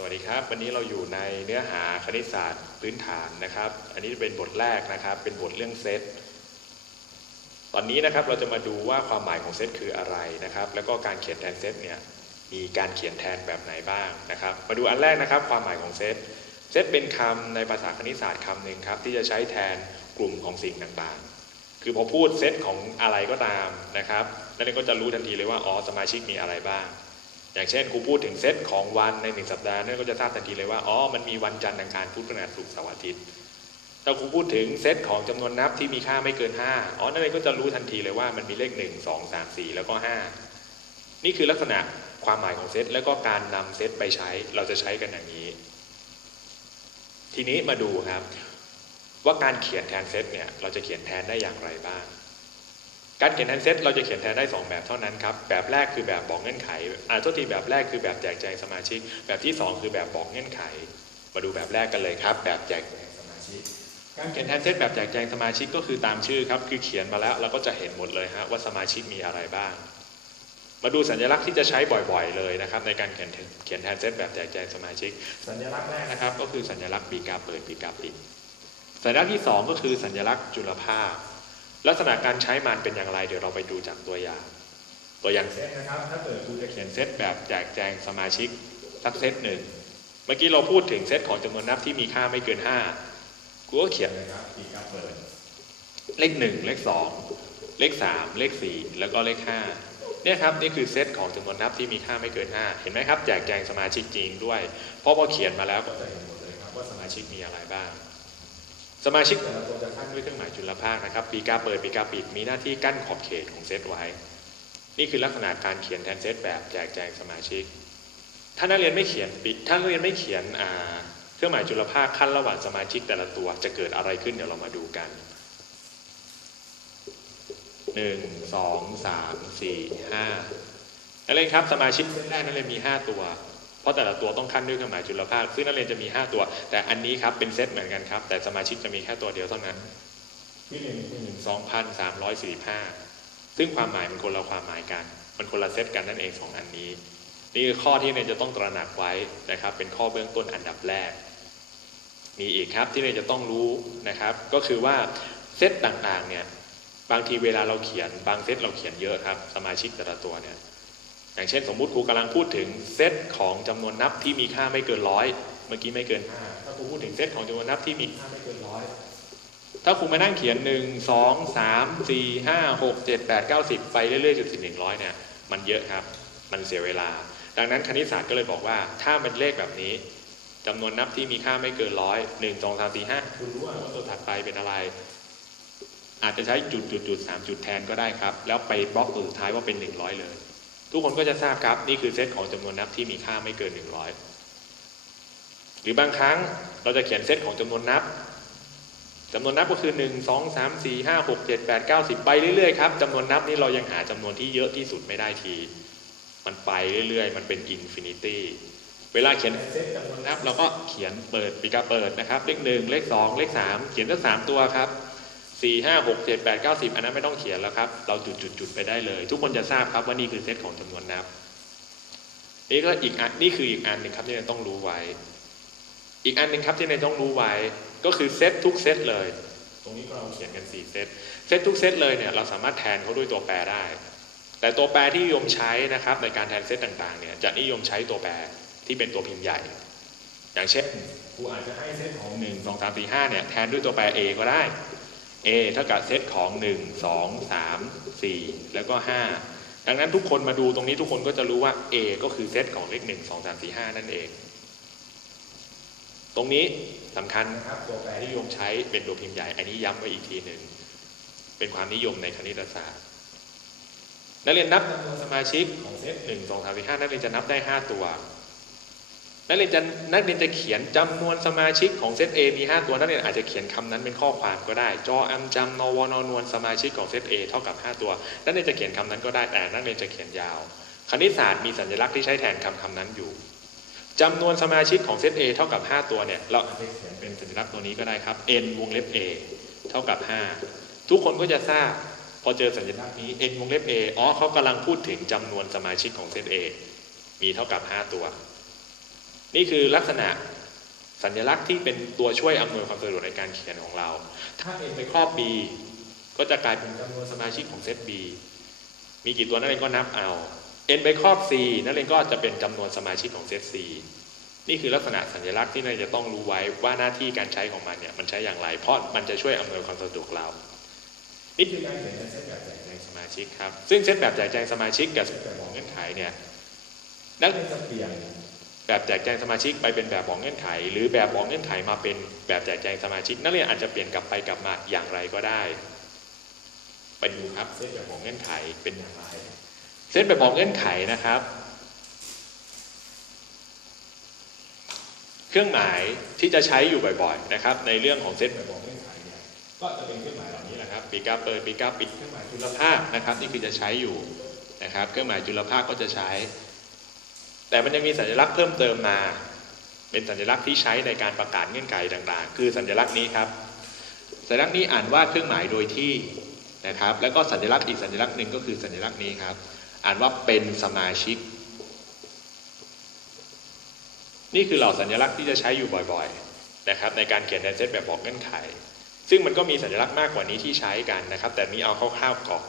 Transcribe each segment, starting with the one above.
สวัสดีครับ วันนี้เราอยู่ในเนื้อหาคณิตศาสตร์พื้นฐานนะครับ อันนี้เป็นบทแรกนะครับ เป็นบทเรื่องเซตตอนนี้นะครับเราจะมาดูว่าความหมายของเซตคืออะไรนะครับ แล้วก็การเขียนแทนเซตเนี่ยมีการเขียนแทนแบบไหนบ้างนะครับ มาดูอันแรกนะครับ ความหมายของเซตเซตเป็นคำในภาษาคณิตศาสตร์คำหนึ่งครับ ที่จะใช้แทนกลุ่มของสิ่งต่างๆ คือพอพูดเซตของอะไรก็ตามนะครับนักเรียนก็จะรู้ทันทีเลยว่าอ๋อสมาชิกมีอะไรบ้าง อย่างเช่นครูพูดถึงเซตของวันในหนึ่งสัปดาห์นั่นก็จะทราบทันทีเลยว่าอ๋อมันมีวันจันทร์อังคารพุธพฤหัสศุกร์เสาร์อาทิตย์ถ้าครูพูดถึงเซตของจำนวนนับที่มีค่าไม่เกิน 5 อ๋อนักเรียนก็จะรู้ทันทีเลยว่ามันมีเลข 1 2 3 4 แล้วก็ 5 นี่คือลักษณะความหมายของเซตแล้วก็การนำเซตไปใช้เราจะใช้กันอย่างนี้ ทีนี้มาดูครับ ว่าการเขียนแทนเซตเนี่ยเราจะเขียนแทนได้อย่างไรบ้าง การเขียนแทนเซตเราจะเขียนแทนได้ 2 แบบเท่านั้นครับ แบบแรกคือแบบบอกเงื่อนไขอ่าโทษทีแบบแรกคือแบบแจกแจงสมาชิก แบบที่ 2 คือแบบบอกเงื่อนไข มาดูแบบแรกกันเลยครับ แบบแจกแจงสมาชิก การเขียนแทนเซตแบบแจกแจงสมาชิกก็คือตามชื่อครับ คือเขียนมาแล้วเราก็จะเห็นหมดเลยฮะว่าสมาชิกมีอะไรบ้าง มาดูสัญลักษณ์ที่จะใช้บ่อยๆเลยนะครับในการเขียนเขียนแทนเซตแบบแจกแจงสมาชิก สัญลักษณ์แรกนะครับก็คือสัญลักษณ์ปีกาเปิดปีกาปิด สัญลักษณ์ที่ 2 ก็คือสัญลักษณ์จุลภาค ลักษณะการใช้มันเป็นอย่างไร เดี๋ยวเราไปดูจากตัวอย่าง ตัวอย่างเซตนะครับถ้าเกิดครูจะเขียนเซตแบบแจกแจงสมาชิกสักเซตหนึ่งเมื่อกี้เราพูดถึงเซตของจำนวนนับที่มีค่าไม่เกิน5กูก็เขียนเลยครับปีกาเปิดเลข1เลข2เลข3เลข4แล้วก็เลข5เนี่ยครับนี่คือเซตของจำนวนนับที่มีค่าไม่เกิน 5 เห็นไหมครับ แจกแจงสมาชิกจริงด้วย เพราะพอเขียนมาแล้วก็จะเห็นหมดเลยครับว่าสมาชิกมีอะไรบ้าง สมาชิกแต่ละตัวจะขั้นด้วยเครื่องหมายจุลภาคนะครับ ปีกาเปิดปีกาปิดมีหน้าที่กั้นขอบเขตของเซตไว้ นี่คือลักษณะการเขียนแทนเซตแบบแจกแจงสมาชิก ถ้านักเรียนไม่เขียนปิดถ้านักเรียนไม่เขียนเครื่องหมายจุลภาคขั้นระหว่างสมาชิกแต่ละตัวจะเกิดอะไรขึ้นเดี๋ยวเรามาดูกันหนึ่งสองสามสี่ห้านักเรียนครับสมาชิกเซตแรกนักเรียนมีห้าตัว ราะแต่ละตัวต้องขั้นด้วยเครื่องหมายจุลภาคซึ่งนักเรียนจะมี 5 ตัว แต่อันนี้ครับเป็นเซตเหมือนกันครับ แต่สมาชิกจะมีแค่ตัวเดียวเท่านั้นที่หนึ่งหนึ่งสองพันสามร้อยสี่ห้าซึ่งความหมายมันคนละความหมายกัน มันคนละเซตกันนั่นเองสองอันนี้ นี่คือข้อที่เรียนจะต้องตระหนักไว้นะครับ เป็นข้อเบื้องต้นอันดับแรก มีอีกครับที่เรียนจะต้องรู้นะครับ ก็คือว่าเซตต่างๆเนี่ยบางทีเวลาเราเขียนบางเซตเราเขียนเยอะครับ สมาชิกแต่ละตัวเนี่ย อย่างเช่นสมมุติครูกำลังพูดถึงเซตของจำนวนนับที่มีค่าไม่เกินร้อยเมื่อกี้ไม่เกินห้าถ้าครูพูดถึงเซตของจำนวนนับที่มีค่าไม่เกินร้อยถ้าครูมานั่งเขียนหนึ่งสองสามสี่ห้าหกเจ็ดแปดเก้าสิบไปเรื่อยๆจนถึงหนึ่งร้อยเนี่ยมันเยอะครับ มันเสียเวลา ดังนั้นคณิตศาสตร์ก็เลยบอกว่า ถ้าเป็นเลขแบบนี้จำนวนนับที่มีค่าไม่เกินร้อยหนึ่งสองสามสี่ห้าคุณรู้ว่าตัวถัดไปเป็นอะไร อาจจะใช้จุดจุดจุดสามจุดแทนก็ได้ครับ แล้วไปบล็อกตัวสุดท้ายว่าเป็นหนึ่งร้อยเลย ทุกคนก็จะทราบครับนี่คือเซตของจำนวนนับที่มีค่าไม่เกิน 100 หรือบางครั้งเราจะเขียนเซตของจำนวนนับจำนวนนับก็คือ 1 2 3 4 5 6 7 8 9 10 ไปเรื่อยๆครับจำนวนนับนี้เรายังหาจำนวนที่เยอะที่สุดไม่ได้ที มันไปเรื่อยๆ มันเป็นอินฟินิตี้เวลาเขียนเซตจำนวนนับเราก็เขียนเปิดปีกาเปิดนะครับ เลขหนึ่งเลขสองเลขสามเขียนทั้งสามตัวครับ สี่ห้าหกเจ็ดแปดเก้าสิบอันนั้นไม่ต้องเขียนแล้วครับ เราจุดจุดจุดไปได้เลย ทุกคนจะทราบครับว่านี่คือเซตของจำนวนนับ นี่ก็อีกอันนี่คืออีกอันหนึ่งครับที่เราต้องรู้ไว้ อีกอันหนึ่งครับที่เราต้องรู้ไว้ ก็คือเซตทุกเซตเลย ตรงนี้เราเขียนกันสี่เซตเซตทุกเซตเลยเนี่ยเราสามารถแทนเขาด้วยตัวแปรได้ แต่ตัวแปรที่นิยมใช้นะครับ ในการแทนเซตต่างๆเนี่ยจะนิยมใช้ตัวแปรที่เป็นตัวพิมพ์ใหญ่ อย่างเช่นครูอาจจะให้เซตของ1 2 3 4 5เนี่ยแทนด้วยตัวแปร A ก็ได้ A เท่ากับเซตของ 1 2 3 4 แล้วก็ 5 ดังนั้นทุกคนมาดูตรงนี้ทุกคนก็จะรู้ว่า A ก็คือเซตของเลข 1 2 3 4 5 นั่นเอง ตรงนี้สำคัญนะครับตัวแปรที่นิยมใช้เป็นตัวพิมพ์ใหญ่ อันนี้ย้ำไว้อีกทีหนึ่ง เป็นความนิยมในคณิตศาสตร์ นักเรียนนับจำนวนสมาชิกของเซต1 2 3 4 5 นักเรียนจะนับได้ 5 ตัว นักเรียนจะนักเรียนจะเขียนจำนวนสมาชิกของเซต A มี 5 ตัวนักเรียนอาจจะเขียนคำนั้นเป็นข้อความก็ได้ จออำจำนวนนวลสมาชิกของเซต A เท่ากับ 5 ตัว นักเรียนจะเขียนคำนั้นก็ได้แต่นักเรียนจะเขียนยาว คณิตศาสตร์มีสัญลักษณ์ที่ใช้แทนคำคำนั้นอยู่จำนวนสมาชิกของเซต A เท่ากับ 5 ตัวเนี่ยเราอาจจะเขียนเป็นสัญลักษณ์ตัวนี้ก็ได้ครับ n วงเล็บ A เท่ากับ 5 ทุกคนก็จะทราบพอเจอสัญลักษณ์นี้ n วงเล็บ A อ๋อเขากำลังพูดถึงจำนวนสมาชิกของเซต A มีเท่ากับ 5 ตัว นี่คือลักษณะสัญลักษณ์ที่เป็นตัวช่วยอำนวยความสะดวกในการเขียนของเรา ถ้า n ไปครอบ b ก็จะกลายเป็นจำนวนสมาชิกของเซต b มีกี่ตัวนักเรียนก็นับเอา n ไปครอบ c นักเรียนก็จะเป็นจำนวนสมาชิกของเซต c นี่คือลักษณะสัญลักษณ์ที่นักเรียนจะต้องรู้ไว้ว่าหน้าที่การใช้ของมันเนี่ยมันใช้อย่างไร เพราะมันจะช่วยอำนวยความสะดวกเรา นี่คือการเขียนเซตแบบแจกแจงสมาชิกครับ ซึ่งเซตแบบแจกแจงสมาชิกกับเซตแบบบอกเงื่อนไขเนี่ยนักเรียนจะเปลี่ยน แบบแจกแจงสมาชิกไปเป็นแบบบอกเงื่อนไข หรือแบบบอกเงื่อนไขมาเป็นแบบแจกแจงสมาชิก นักเรียนอาจจะเปลี่ยนกลับไปกลับมาอย่างไรก็ได้ไปดูครับเซตแบบบอกเงื่อนไขเป็นอย่างไรเซตแบบบอกเงื่อนไขนะครับ เครื่องหมายที่จะใช้อยู่บ่อยๆนะครับ ในเรื่องของเซตแบบบอกเงื่อนไขเนี่ยก็จะเป็นเครื่องหมายเหล่านี้แหละครับปีกาเปิดปีกาปิดเครื่องหมายจุลภาคนะครับ นี่คือจะใช้อยู่นะครับ เครื่องหมายจุลภาคก็จะใช้ แต่มันยังมีสัญลักษณ์เพิ่มเติมมา เป็นสัญลักษณ์ที่ใช้ในการประกาศเงื่อนไขต่างๆ คือสัญลักษณ์นี้ครับ สัญลักษณ์นี้อ่านว่าเครื่องหมายโดยที่นะครับ แล้วก็สัญลักษณ์อีกสัญลักษณ์หนึ่งก็คือสัญลักษณ์นี้ครับ อ่านว่าเป็นสมาชิก นี่คือเหล่าสัญลักษณ์ที่จะใช้อยู่บ่อยๆนะครับ ในการเขียนแทนเซตแบบบอกเงื่อนไข ซึ่งมันก็มีสัญลักษณ์มากกว่านี้ที่ใช้กันนะครับ แต่มีเอาคร่าวๆก่อน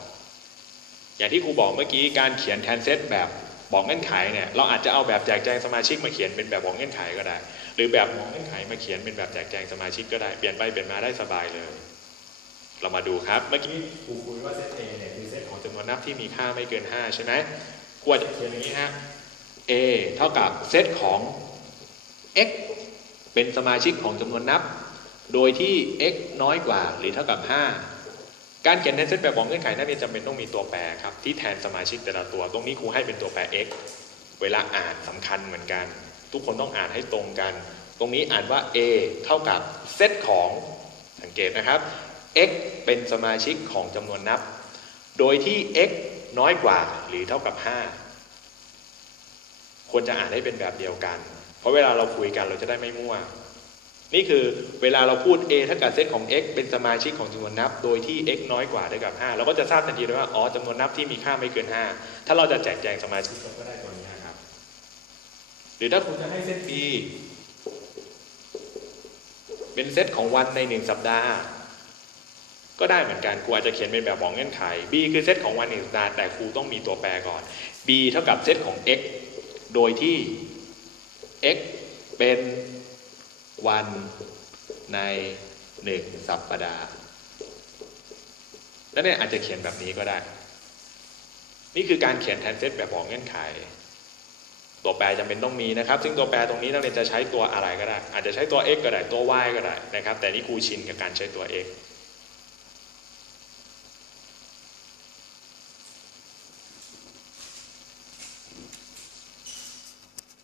อย่างที่ครูบอกเมื่อกี้การเขียนแทนเซตแบบ บอกเงื่อนไขเนี่ยเราอาจจะเอาแบบแจกแจงสมาชิกมาเขียนเป็นแบบบอกเงื่อนไขก็ได้ หรือแบบบอกเงื่อนไขมาเขียนเป็นแบบแจกแจงสมาชิกก็ได้เปลี่ยนไปเปลี่ยนมาได้สบายเลย เรามาดูครับเมื่อกี้ครูคุยว่าเซต A เนี่ยคือเซตของจำนวนนับที่มีค่าไม่เกิน 5 ใช่ไหมครูอาจจะเขียนอย่างนี้ฮะ A เท่ากับเซตของ x เป็นสมาชิกของจำนวนนับ โดยที่ x น้อยกว่าหรือเท่ากับ 5 การเขียนในเซตแบบบอกเงื่อนไขนักเรียนจำเป็นต้องมีตัวแปรครับที่แทนสมาชิกแต่ละตัว ตรงนี้ครูให้เป็นตัวแปร x เวลาอ่านสำคัญเหมือนกัน ทุกคนต้องอ่านให้ตรงกัน ตรงนี้อ่านว่า a เท่ากับเซตของสังเกตนะครับ x เป็นสมาชิกของจำนวนนับ โดยที่ x น้อยกว่าหรือเท่ากับ 5 ควรจะอ่านให้เป็นแบบเดียวกัน เพราะเวลาเราคุยกันเราจะได้ไม่มั่ว นี่คือเวลาเราพูด a เท่ากับเซตของ x เป็นสมาชิกของจำนวนนับ โดยที่ x น้อยกว่าเท่ากับ 5 เราก็จะทราบทันทีเลยว่าอ๋อจำนวนนับที่มีค่าไม่เกิน 5 ถ้าเราจะแจกแจงสมาชิกก็ได้ตัวนี้ครับ หรือถ้าคุณจะให้เซต b เป็นเซตของวันในหนึ่งสัปดาห์ ก็ได้เหมือนกันครูอาจจะเขียนเป็นแบบบอกเงื่อนไข b คือเซตของวันหนึ่งสัปดาห์แต่ครูต้องมีตัวแปรก่อน b เท่ากับเซตของ x โดยที่ x เป็น วันในหนึ่งสัปดาห์ แล้วเนี่ยอาจจะเขียนแบบนี้ก็ได้ นี่คือการเขียนแทนเซตแบบบอกเงื่อนไข ตัวแปรจำเป็นต้องมีนะครับ ซึ่งตัวแปรตรงนี้นักเรียนจะใช้ตัวอะไรก็ได้ อาจจะใช้ตัว x ก็ได้ ตัว y ก็ได้นะครับ แต่นี่ครูชินกับการใช้ตัว x